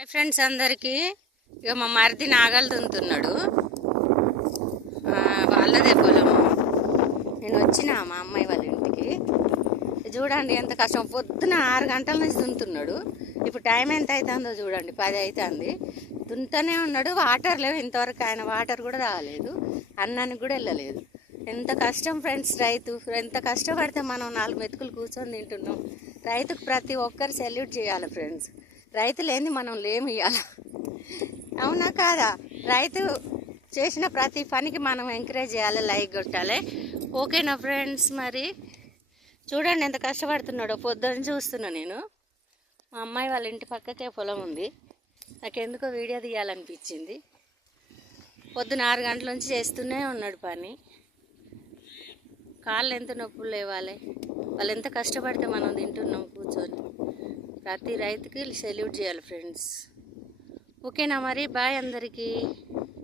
Hi friends అందరికీ. ఇక మా మరిది నాగలు దున్నుతున్నాడు. వాళ్ళదే పొలము. నేను వచ్చిన మా అమ్మాయి వాళ్ళ ఇంటికి. చూడండి ఎంత కష్టం. పొద్దున 6 గంటల నుంచి దున్నుతున్నాడు. ఇప్పుడు టైం ఎంత అవుతుందో చూడండి, 10 అవుతుంది. దున్నుతూనే ఉన్నాడు. వాటర్ లేవు ఇంతవరకు. ఆయన వాటర్ కూడా రాలేదు, అన్నానికి కూడా వెళ్ళలేదు. ఎంత కష్టం ఫ్రెండ్స్. రైతు ఎంత కష్టపడితే మనం 4 మెతుకులు కూర్చొని తింటున్నాం. రైతుకు ప్రతి ఒక్కరు సెల్యూట్ చేయాలి ఫ్రెండ్స్. రైతు లేని మనం లేము ఇవ్వాలి. అవునా కాదా? రైతు చేసిన ప్రతి పనికి మనం ఎంకరేజ్ చేయాలి, లైక్ కొట్టాలి. ఓకేనా ఫ్రెండ్స్? మరి చూడండి ఎంత కష్టపడుతున్నాడో. పొద్దున్న చూస్తున్నా నేను. మా అమ్మాయి వాళ్ళ ఇంటి పక్కకే పొలం ఉంది. నాకెందుకో వీడియో తీయాలనిపించింది. పొద్దున 6 గంటల నుంచి చేస్తూనే ఉన్నాడు పని. కాళ్ళు ఎంత నొప్పులు లేవాలి. వాళ్ళు ఎంత కష్టపడితే మనం తింటున్నాం కూర్చొని. ప్రతి రైతుకి సెల్యూట్ చేయాలి ఫ్రెండ్స్. ఓకేనా మరి? బాయ్ అందరికీ.